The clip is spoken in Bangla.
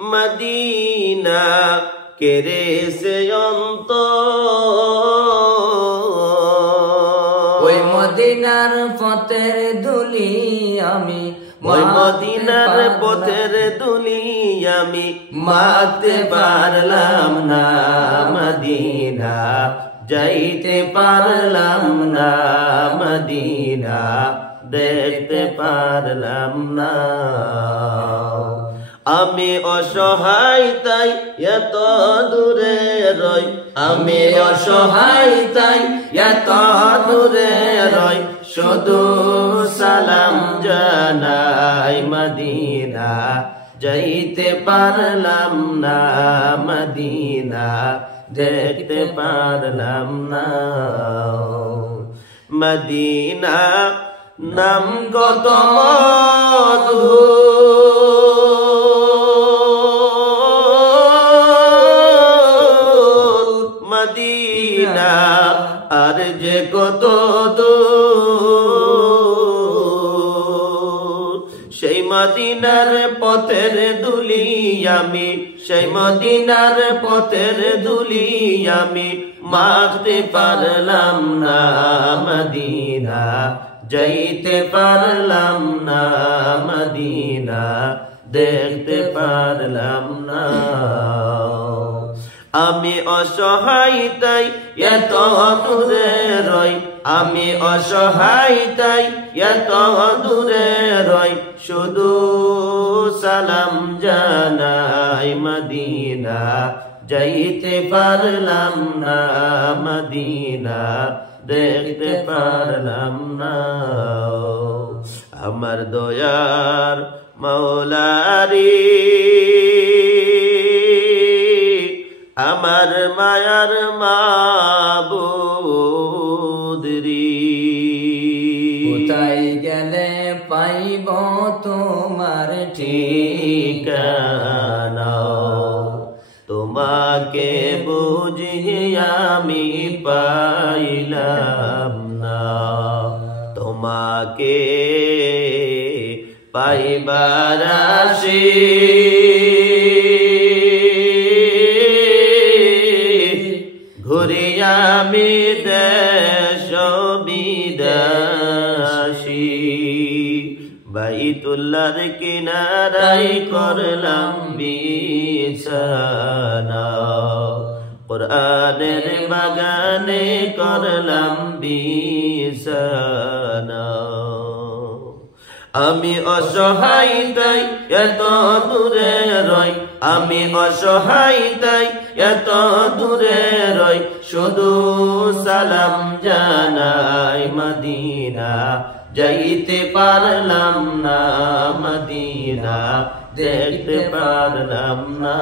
মদিনা কেড়েছে অন্তর। ওই মদিনার পথের ধুলি আমি, ওই মদিনার পথের ধুলি আমি মাখতে পারলাম না। মদিনা যাইতে পারলাম না। মদিনা দেখতে পারলাম না। আমি অসহায় তাই এত দূরে রই। আমি অসহায় তাই এত দূরে রই। শুধু সালাম জানাই। মদিনা যাইতে পারলাম না। মদিনা দেখতে পারলাম না। মদিনা নাম কত মধু, মদিনা আর যে কত দূর। সেই মদিনার পথের ধুলি আমি, সেই মদিনার পথের ধুলি আমি মাখতে পারলাম না। মদিনা যাইতে পারলাম না। মদিনা দেখতে পারলাম না। আমি অসহায় তাই এত দূরে রই। আমি অসহায় তাই এত দূরে রই। শুধু সালাম জানাই। মদিনা যাইতে পারলাম না। মদিনা দেখতে পারলাম না। আমার দয়ার মৌলারি, আমার মায়ার মাবুদরি, কোথায় গেলে পাইব তোমার ঠিকানা? তোমাকে বুঝি আমি পাইলাম না। তোমাকে পাইবার আশি ঘুরি আমি দেশ বিদেশি। বাইতুল্লাহর কিনারাই করলাম বিছানা। কুরআনের বাগানে করলাম বিছানা। আমি অসহায় তাই এত দূরে রই। আমি অসহায় তাই এত দূরে রই। শুধু সালাম জানাই। মদিনা যাইতে পারলাম না। মদিনা দেখতে পারলাম না।